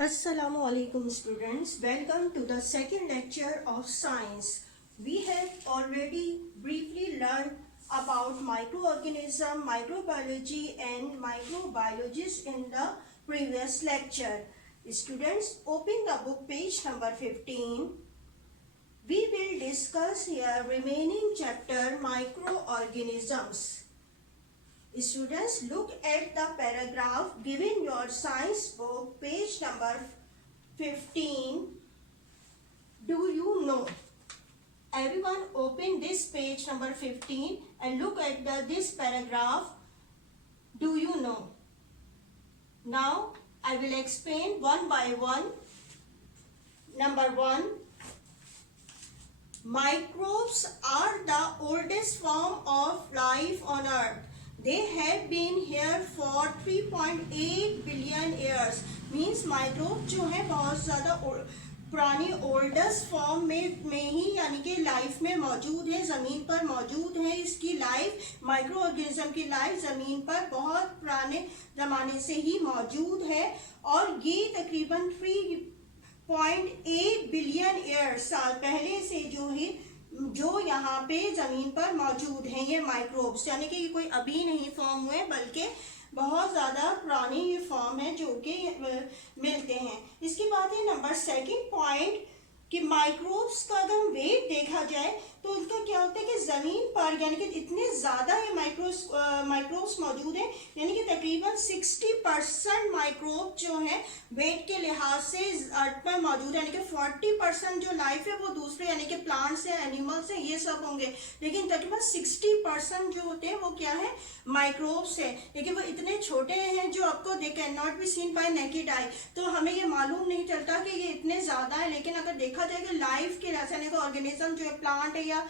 Assalamu alaikum students, welcome to the second lecture of science. We have already briefly learned about microorganism, microbiology and microbiologists in the previous lecture. Students, open the book page number 15. We will discuss here remaining chapter microorganisms. Students, look at the paragraph given your science book, page number 15. Do you know? Everyone open this page number 15 and look at this paragraph. Do you know? Now, I will explain one by one. Number 1. Microbes are the oldest form of life on earth. They have been here for 3.8 billion years. Means microbe जो है बहुत ज़्यादा पुरानी oldest form में ही यानी कि life में मौजूद है, ज़मीन पर मौजूद है. इसकी लाइफ, माइक्रो ऑर्गेनिज्म की लाइफ ज़मीन पर बहुत पुराने ज़माने से ही मौजूद है और ये तकरीबन 3.8 बिलियन ईयर्स साल पहले से जो यहाँ पे ज़मीन पर मौजूद हैं ये माइक्रोब्स, यानी कि ये कोई अभी नहीं फॉर्म हुए बल्कि बहुत ज़्यादा पुरानी ये फॉर्म है जो कि मिलते हैं. इसके बाद है नंबर सेकंड पॉइंट कि माइक्रोब्स का अगर वेट देखा जाए तो उनका क्या होता है कि ज़मीन पर यानी कि इतने ज़्यादा ये माइक्रोब्स मौजूद हैं, यानी कि तकरीबन 60% माइक्रोब जो है वेट के लिहाज से अर्थ पर मौजूद है, यानी कि 40% जो लाइफ है वो दूसरे यानी कि प्लांट्स है, एनिमल्स है, ये सब होंगे, लेकिन तकरीबन 60% जो होते हैं वो क्या है, माइक्रोब्स है. लेकिन वो इतने छोटे हैं जो आपको they can not be seen bye naked eye, तो हमें ये मालूम नहीं चलता कि ये इतने ज़्यादा है. लेकिन अगर देखा जाए कि लाइफ के रासायनिक ऑर्गेनिज्म जो है प्लांट है या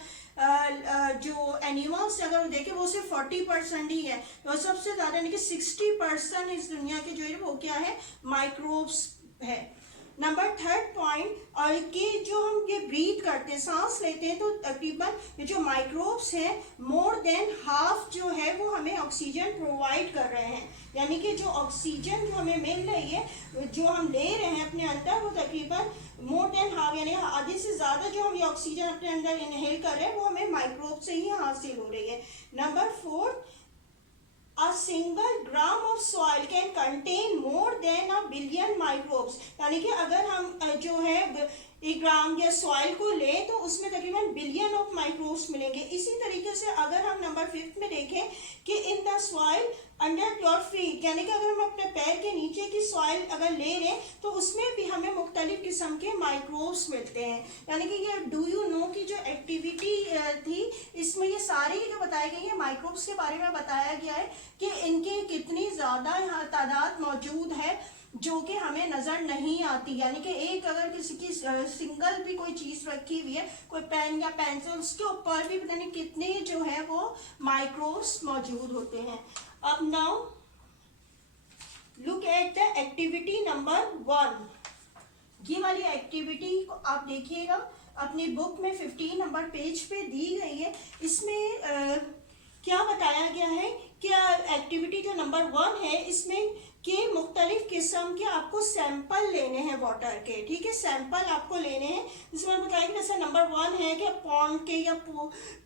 जो एनिमल्स अगर देखें वो सिर्फ 40% ही है, तो सबसे ज़्यादा यानी कि 60% इस दुनिया के जो है वो क्या है, माइक्रोब्स है. नंबर थर्ड पॉइंट और कि जो हम ये ब्रीथ करते हैं, सांस लेते हैं, तो तकरीबन ये जो माइक्रोब्स हैं मोर देन हाफ जो है वो हमें ऑक्सीजन प्रोवाइड कर रहे हैं, यानी कि जो ऑक्सीजन जो हमें मिल रही है जो हम ले रहे हैं अपने अंदर वो तकरीबन मोर देन हाफ यानी आधे से ज़्यादा जो हम ये ऑक्सीजन अपने अंदर इनहेल कर रहे हैं वो हमें माइक्रोब से ही हासिल हो रही है. Number fourth, A single gram of soil can contain more than a billion microbes. यानी कि अगर हम जो है 1 ग्राम या सॉइल को लें तो उसमें तकरीबन बिलियन ऑफ माइक्रोब्स मिलेंगे. इसी तरीके से अगर हम नंबर 5 में देखें कि in the soil under your feet, यानी कि अगर हम अपने पैर के नीचे की सॉइल अगर ले लें तो उसमें भी हमें मुख्तलिफ किस्म के माइक्रोब्स मिलते हैं. यानी कि ये डू यू नो की जो एक्टिविटी थी इसमें ये सारी जो बताई गई है माइक्रोब्स के बारे में बताया गया है कि इनके कितनी ज़्यादा यहाँ तादाद मौजूद है जो कि हमें नज़र नहीं आती. यानी कि एक अगर किसी की सिंगल भी कोई चीज़ रखी हुई है, कोई पेन या पेंसिल, उसके ऊपर भी पता नहीं कितने जो है वो माइक्रोब्स मौजूद होते हैं. अब now look at the activity number 1. ये वाली एक्टिविटी को आप देखिएगा अपनी बुक में 15 नंबर पेज पे दी गई है. इसमें क्या बताया गया है कि एक्टिविटी जो नंबर 1 है इसमें कि मुख्तलिफ किस्म के आपको सैंपल लेने हैं वाटर के. ठीक है, सैंपल आपको लेने हैं. इसमें बताया कि जैसे नंबर 1 है कि पॉन्ड के या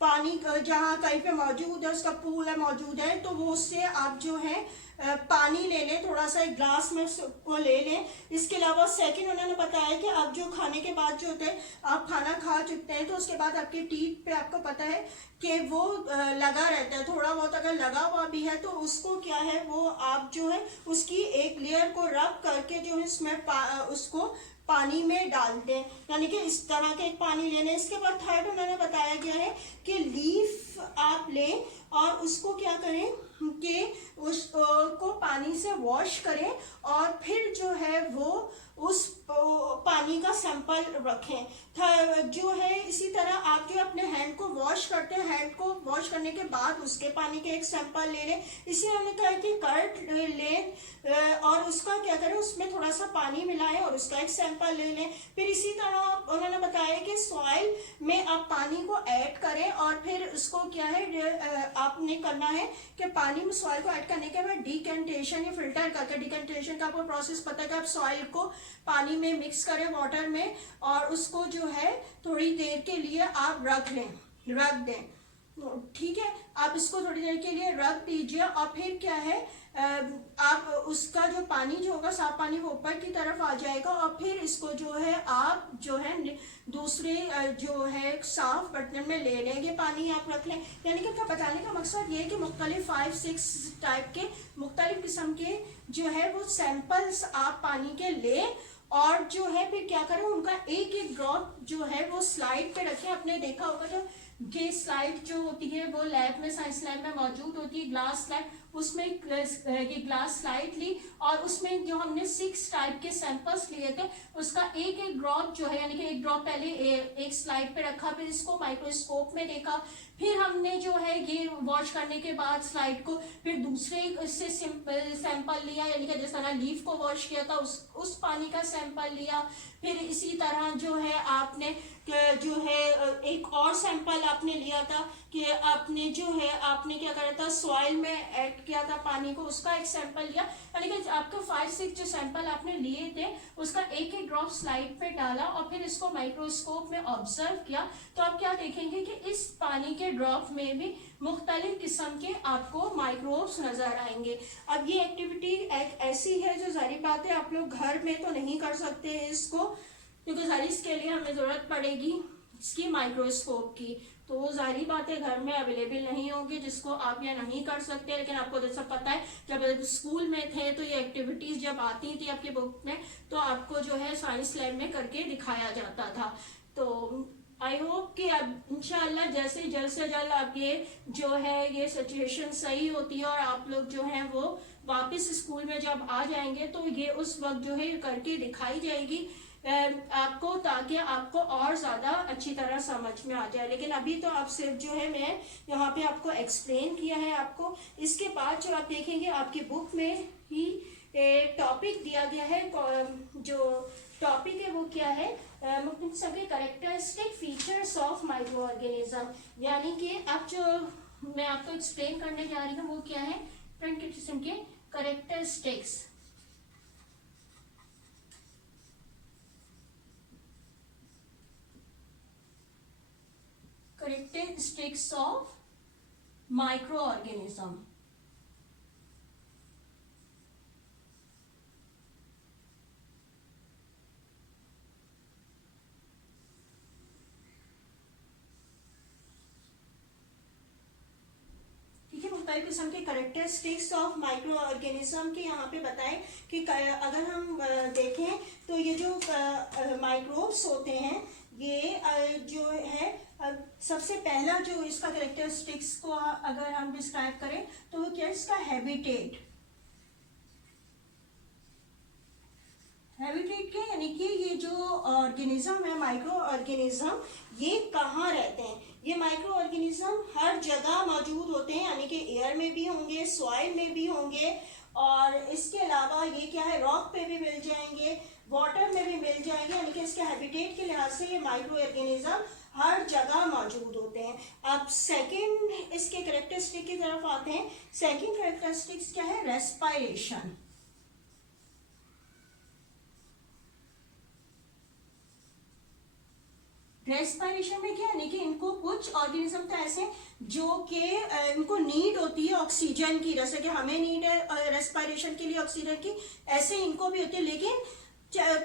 पानी जहाँ कहीं पे मौजूद है उसका पूल है मौजूद है तो वो उससे आप जो है पानी ले लें, थोड़ा सा एक ग्लास में उसको ले लें. इसके अलावा सेकंड उन्होंने बताया कि आप जो खाने के बाद जो होते हैं आप खाना खा चुकते हैं तो उसके बाद आपके टीथ पे आपको पता है कि वो लगा रहता है, थोड़ा बहुत अगर लगा हुआ भी है तो उसको क्या है वो आप जो है उसकी एक लेयर को रब करके जो है इसमें उसको पानी में डालते हैं, यानी कि इस तरह के पानी लेने. इसके बाद थर्ड उन्होंने बताया गया है कि लीफ आप लें और उसको क्या करें कि उसको पानी से वॉश करें और फिर जो है वो उस पानी का सैंपल रखें। जो है इसी तरह आप जो अपने हैंड को वॉश करते हैं, हैंड को वॉश करने के बाद उसके पानी के एक सैंपल ले लें। इसी हमने कहा कि कर्ड लें और उसका क्या करें, उसमें थोड़ा सा पानी मिलाएं और उसका एक सैंपल ले लें। फिर इसी तरह उन्होंने बताया कि सॉइल में आप पानी को ऐड करें और फिर उसको क्या है आपने करना है कि पानी में सॉइल को ऐड करने के बाद डिकेंटेशन या फिल्टर करके, डिकेंटेशन का आपको प्रोसेस पता है कि आप सॉइल को पानी में मिक्स करें वाटर में और उसको जो है थोड़ी देर के लिए आप रख दें। ठीक है, आप इसको थोड़ी देर के लिए रख दीजिए और फिर क्या है आप उसका जो पानी जो होगा साफ पानी वो ऊपर की तरफ आ जाएगा और फिर इसको जो है आप जो है दूसरे जो है साफ बर्तन में ले लेंगे, पानी आप रख लें। यानी कि क्या बताने का मकसद ये है कि मुख्तलिफ 5-6 टाइप के मुख्तलिफ किस्म के जो है वो सैंपल्स आप पानी के लें और जो है फिर क्या करें, उनका एक एक ड्रॉप जो है वो स्लाइड पे रखें। आपने देखा होगा जो ये स्लाइड जो होती है वो लैब में, साइंस लैब में मौजूद होती है, ग्लास स्लाइड, उसमें ये ग्लास स्लाइड ली और उसमें जो हमने 6 टाइप के सैंपल्स लिए थे उसका एक एक ड्रॉप जो है, यानी कि एक ड्रॉप पहले एक स्लाइड पे रखा, फिर इसको माइक्रोस्कोप में देखा, फिर हमने जो है ये वॉश करने के बाद स्लाइड को फिर दूसरे इससे सैंपल लिया, यानी कि जिस तरह लीफ को वॉश किया था उस पानी का सैंपल लिया। फिर इसी तरह जो है आपने जो है एक और सैंपल आपने लिया था कि आपने जो है आपने क्या करा था, सॉइल में ऐड किया था पानी को, उसका एक सैंपल लिया। यानी कि आपके 5-6 जो सैंपल आपने लिए थे उसका एक एक ड्रॉप स्लाइड पे डाला और फिर इसको माइक्रोस्कोप में ऑब्जर्व किया, तो आप क्या देखेंगे कि इस पानी के ड्रॉप में भी मुख्तलिफ किस्म के आपको माइक्रोब्स नजर आएंगे। अब ये एक्टिविटी एक ऐसी है जो जारी बात है आप लोग घर में तो नहीं कर सकते इसको, क्योंकि सारी इसके लिए हमें जरूरत पड़ेगी इसकी माइक्रोस्कोप की, तो वो जारी बात है घर में अवेलेबल नहीं होगी जिसको आप या नहीं कर सकते। लेकिन आपको जैसा पता है जब स्कूल में थे तो ये एक्टिविटीज जब आती थी आपकी बुक में तो आपको जो है साइंस लैब में करके दिखाया जाता था। तो आई होप कि अब इंशाल्लाह जैसे जल्द से जल्द आप ये जो है ये सिचुएशन सही होती है और आप लोग जो है वो वापस स्कूल में जब आ जाएंगे तो ये उस वक्त जो है करके दिखाई जाएगी आपको, ताकि आपको और ज्यादा अच्छी तरह समझ में आ जाए। लेकिन अभी तो आप सिर्फ जो है मैं यहाँ पे आपको एक्सप्लेन किया है आपको। इसके बाद जो आप देखेंगे आपकी बुक में ही टॉपिक दिया गया है, जो टॉपिक है वो क्या है, सभी characteristic features of micro organism, यानी कि अब जो मैं आपको एक्सप्लेन करने जा रही हूँ वो क्या है, डिफरेंट किस्म के कैरेक्टरिस्टिक्स। Characteristics of microorganism। मुख्तलिफ किस्म के कैरेक्टरिस्टिक्स ऑफ माइक्रो ऑर्गेनिज्म के यहाँ पे बताएं कि अगर हम देखें तो ये जो माइक्रोब्स होते हैं ये जो है सबसे पहला जो इसका कैरेक्टरिस्टिक्स को अगर हम डिस्क्राइब करें तो वो क्या है, इसका हैबिटेट के, यानी कि ये जो ऑर्गेनिज्म है माइक्रो ऑर्गेनिज्म ये कहाँ रहते हैं। ये माइक्रो ऑर्गेनिज्म हर जगह मौजूद होते हैं, यानी कि एयर में भी होंगे, सॉइल में भी होंगे और इसके अलावा ये क्या है, रॉक पे भी मिल जाएंगे, वाटर में भी मिल जाएंगे। यानी कि इसके हैबिटेट के लिहाज से ये माइक्रो ऑर्गेनिज्म हर जगह मौजूद होते हैं। अब सेकंड इसके कैरेक्टरिस्टिक की तरफ आते हैं। सेकंड कैरेक्टरिस्टिक्स क्या है, रेस्पिरेशन। रेस्पिरेशन में क्या है कि इनको कुछ ऑर्गेनिज्म तो ऐसे जो कि इनको नीड होती है ऑक्सीजन की, जैसे कि हमें नीड है रेस्पिरेशन के लिए ऑक्सीजन की, ऐसे इनको भी होती है। लेकिन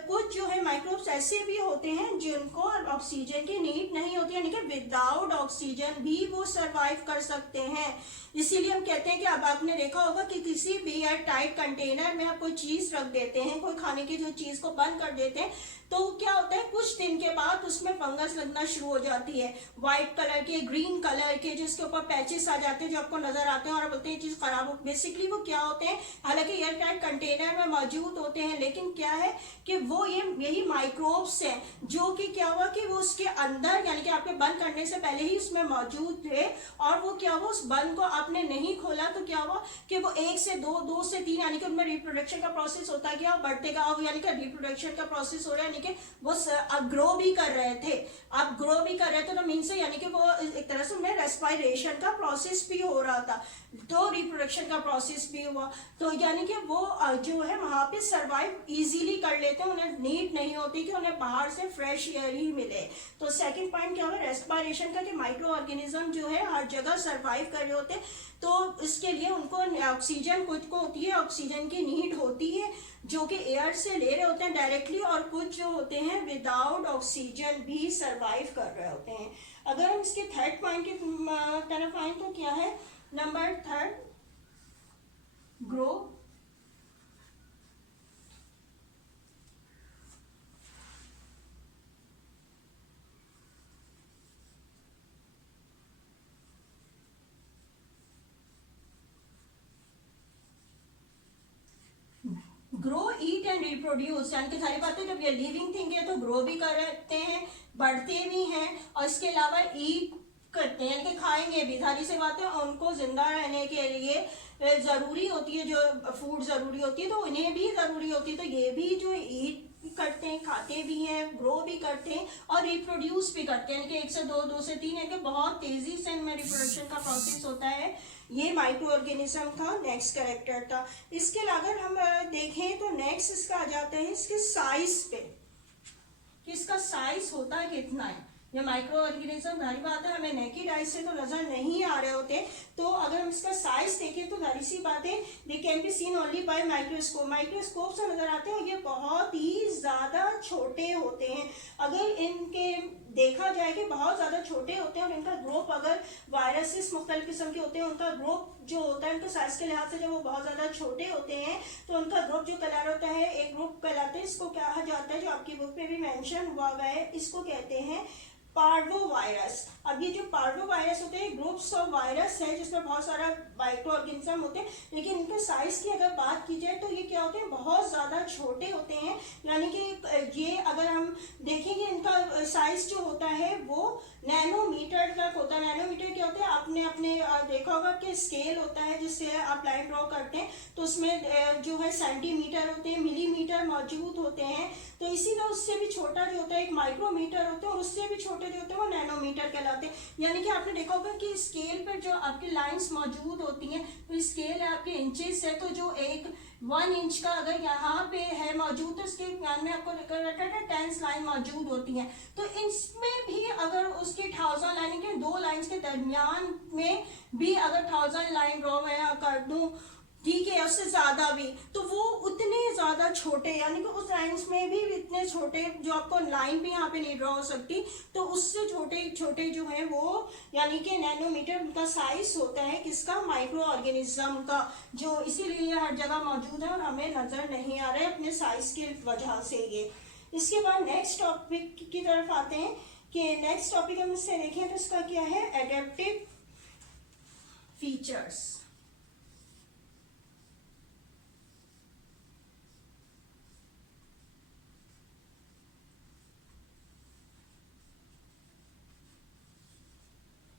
कुछ जो है माइक्रोब्स ऐसे भी होते हैं जिनको ऑक्सीजन की नीड नहीं होती, यानी कि विदाउट ऑक्सीजन भी वो सरवाइव कर सकते हैं। इसीलिए हम कहते हैं कि अब आपने देखा होगा कि किसी भी एयर टाइट कंटेनर में आप कोई चीज रख देते हैं, कोई खाने की जो चीज को बंद कर देते हैं तो क्या होता है, कुछ दिन के बाद उसमें फंगस लगना शुरू हो जाती है, व्हाइट कलर के, ग्रीन कलर के, जिसके ऊपर पैचेस आ जाते हैं जो आपको नजर आते हैं और बोलते हैं चीज खराब हो। बेसिकली वो क्या होते हैं, हालांकि एयर टाइट कंटेनर में मौजूद होते हैं, लेकिन क्या है कि वो यही माइक्रोब्स हैं जो कि क्या हुआ कि वो उसके अंदर यानी कि आपके बंद करने से पहले ही उसमें मौजूद थे, और वो क्या हुआ उस बंद को आपने नहीं खोला तो क्या हुआ कि वो 1 से 2, 2 से 3 यानी कि उनमें रिप्रोडक्शन का प्रोसेस होता गया, बढ़ते गया, यानी कि रिप्रोडक्शन का प्रोसेस हो रहा है, यानी कि वो अब ग्रो भी कर रहे थे, अब ग्रो भी कर रहे थे, तो मीन से यानी कि वो एक तरह से उनमें रेस्पायरेशन का प्रोसेस भी हो रहा था, तो रिप्रोडक्शन का प्रोसेस भी हुआ, तो यानी कि वो जो है वहां पे सरवाइव इजीली कर लेते हैं, उन्हें नीड नहीं होती कि उन्हें बाहर से फ्रेश एयर ही मिले। तो सेकंड पॉइंट क्या हुआ रेस्पायरेशन का, कि माइक्रो ऑर्गेनिज्म जो है हर जगह सरवाइव कर रहे होते हैं, तो इसके लिए उनको ऑक्सीजन कुछ को होती है, ऑक्सीजन की नीड होती है जो कि एयर से ले रहे होते हैं डायरेक्टली, और कुछ जो होते हैं विदाउट ऑक्सीजन भी सरवाइव कर रहे होते हैं। अगर हम इसके थर्ड पॉइंट की तरफ आए तो क्या है number third, grow. Grow, eat and reproduce, यानी कि सारी बातें जब ये लिविंग थिंग है तो ग्रो भी करते हैं, बढ़ते भी हैं, और इसके अलावा ईट करते हैं यानी कि खाएंगे भी, सारी सी बातें उनको जिंदा रहने के लिए जरूरी होती है, जो फूड जरूरी होती है तो उन्हें भी जरूरी होती है, तो ये भी जो ईट करते हैं, खाते भी हैं, ग्रो भी करते हैं और रिप्रोड्यूस भी करते हैं, यानी कि 1 से 2, 2 से 3, यानी कि बहुत तेजी से इनमें रिप्रोडक्शन का प्रोसेस होता है। ये माइक्रो ऑर्गेनिज्म था, नेक्स्ट कैरेक्टर था। इसके अगर हम देखें तो नेक्स्ट इसका आ जाता है इसके साइज पे, कि इसका साइज होता कितना है। ये माइक्रो ऑर्गेनिज्म भारी बात है, हमें नेकेड आई से तो नजर नहीं आ रहे होते, तो अगर हम इसका साइज देखें तो जाहिर सी बात है they can be seen only by microscope, microscope से नजर आते हैं, ये बहुत ही ज्यादा छोटे होते हैं। अगर इनके देखा जाए कि बहुत ज्यादा छोटे होते हैं, और इनका ग्रोथ अगर वायरसेस मुख्तलिफ किस्म के होते हैं, उनका ग्रोथ जो होता है उनके साइज के लिहाज से जब वो बहुत ज्यादा छोटे होते हैं तो उनका ग्रुप जो कलर होता है, एक ग्रुप कहलाते हैं, इसको कहा जाता है जो आपकी बुक पे भी मेंशन हुआ है, इसको कहते हैं पार्वो वायरस। अब ये जो पार्वो वायरस होते हैं ग्रुप्स ऑफ वायरस है जिसमें बहुत सारा माइक्रो ऑर्गेनिज्म होते हैं, लेकिन इनके साइज की अगर बात की जाए तो ये क्या होते हैं, बहुत ज्यादा छोटे होते हैं। यानी कि ये अगर हम देखेंगे इनका साइज जो होता है वो नैनोमीटर तक होता है। नैनोमीटर क्या होता है, आपने अपने देखा होगा कि स्केल होता है जिससे आप लाइन ड्रॉ करते हैं, तो उसमें जो है सेंटीमीटर होते हैं, मिलीमीटर मौजूद होते हैं, तो इसीलिए उससे भी छोटा जो होता है एक माइक्रोमीटर होता है, और उससे भी छोटे जो होते हैं वो नैनोमीटर कहलाते हैं। यानी कि आपने देखा होगा कि स्केल पर जो आपकी लाइंस मौजूद होती हैं, तो स्केल है आपके इंचेस है, तो जो एक 1 इंच का अगर यहाँ पे है मौजूद तो इसके ज्ञान में आपको रखा है 10 लाइन मौजूद होती हैं, तो इसमें भी अगर उसके 1000 लाइन के 2 लाइंस के दरमियान में भी अगर 1000 लाइन ड्रॉ मैं कर दूं, ठीक है, उससे ज्यादा भी, तो वो उतने ज्यादा छोटे, यानी कि उस लाइंस में भी इतने छोटे जो आपको लाइन भी यहाँ पे नहीं ड्रॉ हो सकती, तो उससे छोटे छोटे जो है वो यानी कि नैनोमीटर उनका साइज होता है किसका, माइक्रो ऑर्गेनिज्म का, जो इसीलिए हर जगह मौजूद है और हमें नजर नहीं आ रहा है अपने साइज की वजह से ये। इसके बाद नेक्स्ट टॉपिक की तरफ आते हैं कि नेक्स्ट टॉपिक हम इससे देखें तो इसका क्या है, एडेप्टिव फीचर्स।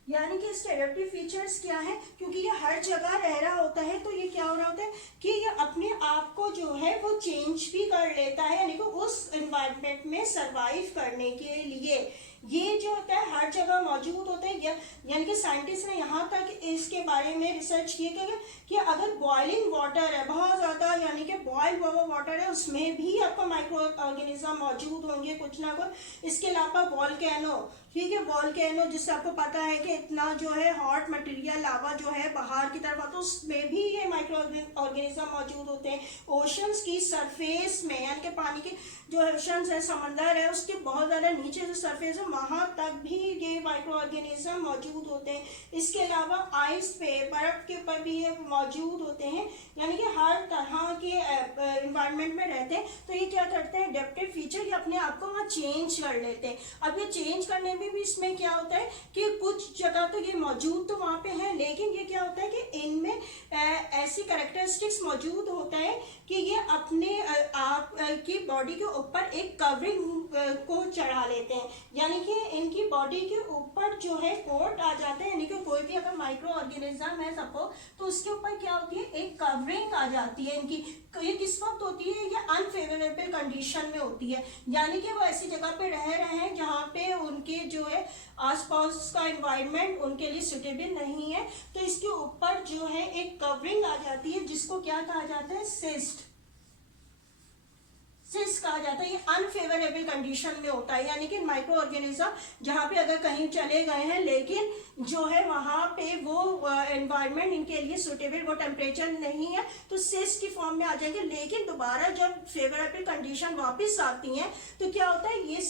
यानी कि इसके एडेप्टिव फीचर्स क्या है, क्योंकि ये हर जगह रह रहा होता है तो ये क्या हो रहा होता है कि ये अपने आप को जो है वो चेंज भी कर लेता है, यानी कि उस एनवायरनमेंट में सरवाइव करने के लिए ये जो होता है हर जगह मौजूद होता है। यानी कि साइंटिस्ट ने यहाँ तक इसके बारे में रिसर्च किया कि अगर बॉइलिंग वाटर है बहुत ज्यादा, यानी कि बॉइल हुआ वाटर है, उसमें भी आपको माइक्रो ऑर्गेनिज्म मौजूद होंगे कुछ ना कुछ। इसके अलावा वॉल्केनो, ठीक है, वॉल्केनो जिससे आपको पता है कि इतना जो है हॉट मटेरियल लावा जो है बाहर की तरफ आता है, उसमें भी ये माइक्रो ऑर्गेनिज्म मौजूद होते हैं। ओशंस की सरफेस में, यानी कि पानी के जो ओशंस है, समंदर है, उसके बहुत ज्यादा नीचे जो सरफेस है वहाँ तक भी ये माइक्रो ऑर्गेनिज्म मौजूद होते हैं। इसके अलावा आइस पे, बर्फ के ऊपर भी ये मौजूद होते हैं, यानी कि हर तरह के इन्वायरमेंट में रहते हैं। तो ये क्या करते हैं, एडेप्टिव फीचर, ये अपने आप को वहाँ चेंज कर लेते हैं। अब ये चेंज करने में भी इसमें क्या होता है कि कुछ जगह तो ये मौजूद तो वहाँ पे है, लेकिन ये क्या होता है कि इनमें ऐसी कैरेक्टरिस्टिक्स मौजूद होता है कि ये अपने आप की बॉडी के ऊपर एक कवरिंग को चढ़ा लेते हैं, यानी कि इनकी बॉडी के ऊपर जो है कोट आ जाता है, यानी कि कोई भी अगर माइक्रो ऑर्गेनिज्म है सपोज, तो उसके ऊपर क्या होती है, एक कवरिंग आ जाती है इनकी। ये किस वक्त होती है, ये अनफेवरेबल कंडीशन में होती है, यानी कि वो ऐसी जगह पे रह रहे हैं जहाँ पे उनके जो है आसपास का एनवायरनमेंट उनके लिए सुटेबल नहीं है, तो इसके ऊपर जो है एक कवरिंग आ जाती है, जिसको क्या कहा जाता है, सिस्ट कहा जाता है। ये अनफेवरेबल कंडीशन में होता है, यानी कि माइक्रो ऑर्गेनिज्म जहाँ पे अगर कहीं चले गए हैं, लेकिन जो है वहाँ पे वो एनवायरनमेंट इनके लिए सुटेबल, वो टेम्परेचर नहीं है, तो सिस्ट की फॉर्म में आ जाएंगे। लेकिन दोबारा जब फेवरेबल कंडीशन वापस आती है तो क्या होता है, ये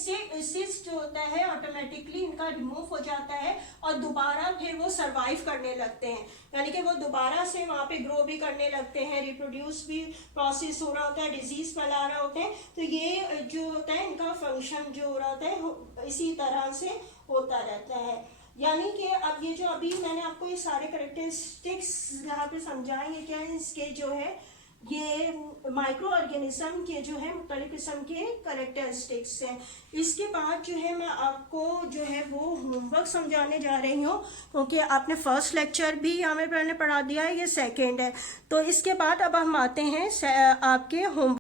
सिस्ट जो होता है ऑटोमेटिकली इनका रिमूव हो जाता है और दोबारा फिर वो सर्वाइव करने लगते हैं, यानी कि वो दोबारा से वहाँ पे ग्रो भी करने लगते हैं, रिप्रोड्यूस भी प्रोसेस हो रहा होता है, डिजीज फैला रहा होते हैं। तो ये जो होता है इनका फंक्शन जो हो रहा होता है इसी तरह से होता रहता है। यानी कि अब ये जो अभी मैंने आपको ये सारे कैरेक्टरिस्टिक्स यहाँ पे समझाए, ये क्या है, इसके जो है ये माइक्रो ऑर्गेनिज्म के जो है मुख्तलिफ किस्म के कैरेक्टरिस्टिक्स हैं। इसके बाद जो है मैं आपको जो है वो होमवर्क समझाने जा रही हूँ, क्योंकि आपने फर्स्ट लेक्चर भी हमें मैंने पढ़ा दिया है, ये सेकंड है। तो इसके बाद अब हम आते हैं आपके home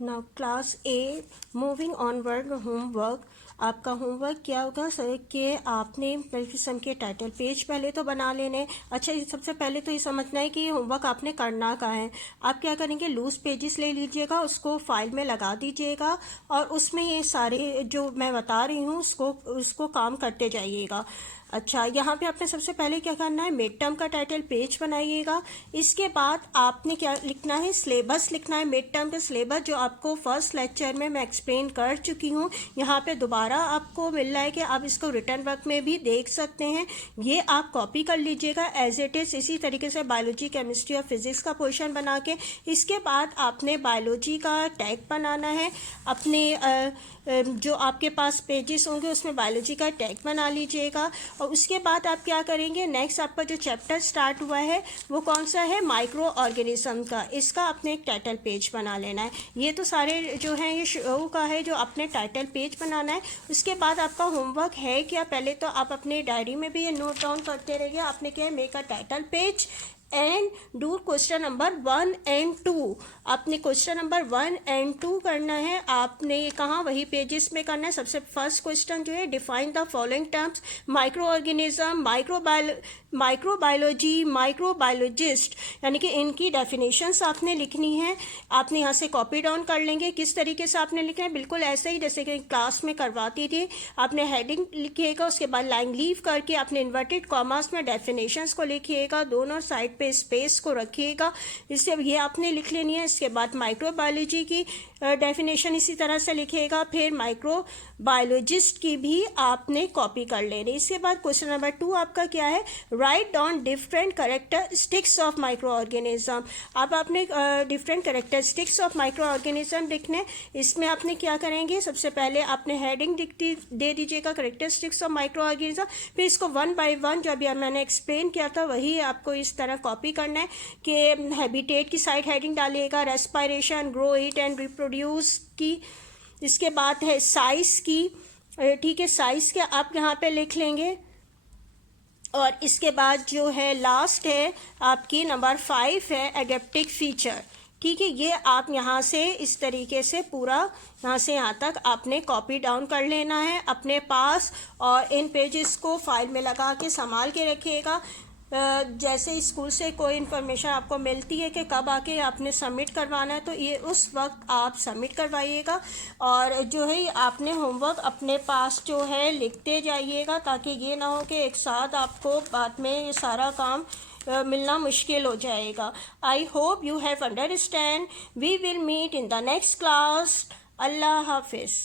now class a moving onward homework. आपका होमवर्क क्या होगा सर कि आपने किस्म के टाइटल पेज पहले तो बना लेने। अच्छा, सबसे पहले तो ये समझना है कि ये होमवर्क आपने करना का है। आप क्या करेंगे, लूज पेजेस ले लीजिएगा, उसको फाइल में लगा दीजिएगा और उसमें ये सारे जो मैं बता रही हूँ उसको काम करते जाइएगा। अच्छा, यहाँ पे आपने सबसे पहले क्या करना है, मिड टर्म का टाइटल पेज बनाइएगा। इसके बाद आपने क्या लिखना है, सिलेबस लिखना है, मिड टर्म का सिलेबस जो आपको फर्स्ट लेक्चर में मैं एक्सप्लेन कर चुकी हूँ। यहाँ पे दोबारा आपको मिल रहा है कि आप इसको रिटर्न वर्क में भी देख सकते हैं। ये आप कॉपी कर लीजिएगा एज इट इज़, इसी तरीके से बायोलॉजी, केमिस्ट्री और फिजिक्स का पोर्शन बना के। इसके बाद आपने बायोलॉजी का टैग बनाना है, अपने जो आपके पास पेजेस होंगे उसमें बायोलॉजी का टैग बना लीजिएगा। और उसके बाद आप क्या करेंगे, नेक्स्ट आपका जो चैप्टर स्टार्ट हुआ है वो कौन सा है, माइक्रो ऑर्गेनिज्म का, इसका अपने एक टाइटल पेज बना लेना है। ये तो सारे जो है ये शो का है जो अपने टाइटल पेज बनाना है। उसके बाद आपका होमवर्क है क्या, पहले तो आप अपने डायरी में भी ये नोट डाउन करते रहिए। आपने क्या है, make a title page and do question number 1 and 2। आपने क्वेश्चन नंबर 1 and 2 करना है। आपने कहाँ, वही पेजेस में करना है। सबसे फर्स्ट क्वेश्चन जो है, define the following terms, micro organism, microbiology, microbiologist, यानी कि इनकी डेफिनेशंस आपने लिखनी है। आपने यहाँ से कॉपी डाउन कर लेंगे। किस तरीके से आपने लिखना है, बिल्कुल ऐसे ही जैसे कि क्लास में करवाती थी। आपने हेडिंग लिखिएगा, उसके बाद लाइन लीव करके आपने इन्वर्टेड कॉमास में डेफिनेशंस को लिखिएगा, दोनों साइड पे स्पेस को रखिएगा। इससे ये आपने लिख लेनी है। इसके बाद माइक्रोबायोलॉजी की डेफिनेशन इसी तरह से लिखिएगा, फिर माइक्रोबायोलॉजिस्ट की भी आपने कॉपी कर लेनी। इसके बाद क्वेश्चन नंबर 2 आपका क्या है, write down different characteristics of micro organism. अब आपने different characteristics of micro organism लिखने। इसमें आपने क्या करेंगे, सबसे पहले आपने हेडिंग दे दीजिएगा कैरेक्टरिस्टिक्स ऑफ माइक्रो ऑर्गेनिज्म, फिर इसको 1 by 1 जो अभी मैंने एक्सप्लेन किया था वही आपको इस तरह कॉपी करना है कि हैबिटेट की साइड हेडिंग डालिएगा, respiration, grow, eat and reproduce की। इसके बाद है साइज की, ठीक है, साइज के आप यहाँ पे लिख लेंगे। और इसके बाद जो है लास्ट है आपकी नंबर 5 है एडेप्टिक फीचर, ठीक है। ये आप यहाँ से इस तरीके से पूरा यहाँ से यहाँ तक आपने कॉपी डाउन कर लेना है अपने पास, और इन पेजेस को फाइल में लगा के संभाल के रखिएगा। जैसे स्कूल से कोई इन्फॉर्मेशन आपको मिलती है कि कब आके आपने सबमिट करवाना है, तो ये उस वक्त आप सबमिट करवाइएगा। और जो है आपने होमवर्क अपने पास जो है लिखते जाइएगा, ताकि ये ना हो कि एक साथ आपको बाद में ये सारा काम मिलना मुश्किल हो जाएगा। I hope you have understand. We will meet in the next class. अल्लाह हाफिज़।